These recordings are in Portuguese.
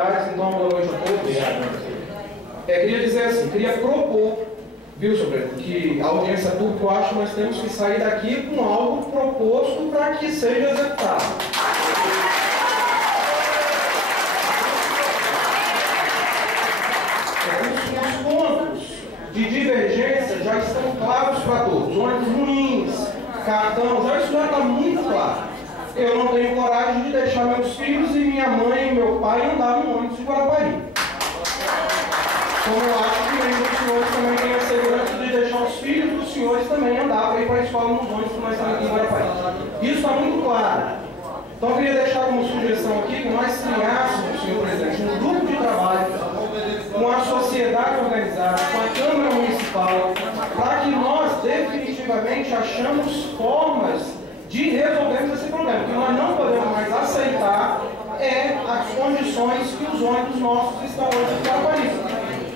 Então, boa noite a todos. Queria dizer assim, queria propor, viu, senhor presidente, que a audiência pública, eu acho que nós temos que sair daqui com algo proposto para que seja executado. Os pontos de divergência já estão claros para todos. Ônibus ruins, cartão, isso já está muito claro. Eu não tenho coragem de deixar meus filhos e minha mãe e meu pai andar no ônibus de Guarapari. Como eu acho que nenhum dos senhores também tem a segurança de deixar os filhos dos senhores também andar para ir para a escola nos ônibus que nós estamos aqui em Guarapari. Isso está muito claro. Então eu queria deixar como sugestão aqui que nós criássemos, senhor presidente, um grupo de trabalho com a sociedade organizada, com a Câmara Municipal, para que nós definitivamente achamos formas de resolvermos esse problema. O que nós não podemos mais aceitar as condições que os ônibus nossos estão hoje em Guarapari.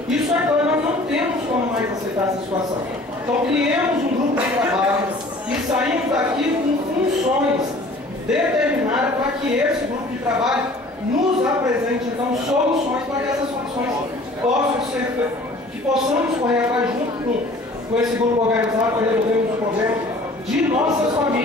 Isso é claro, nós não temos como mais aceitar essa situação. Então criemos um grupo de trabalho e saímos daqui com funções determinadas para que esse grupo de trabalho nos apresente então soluções para que essas soluções possam ser feitas, que possamos correr atrás junto com esse grupo organizado para resolvermos o problema de nossas famílias.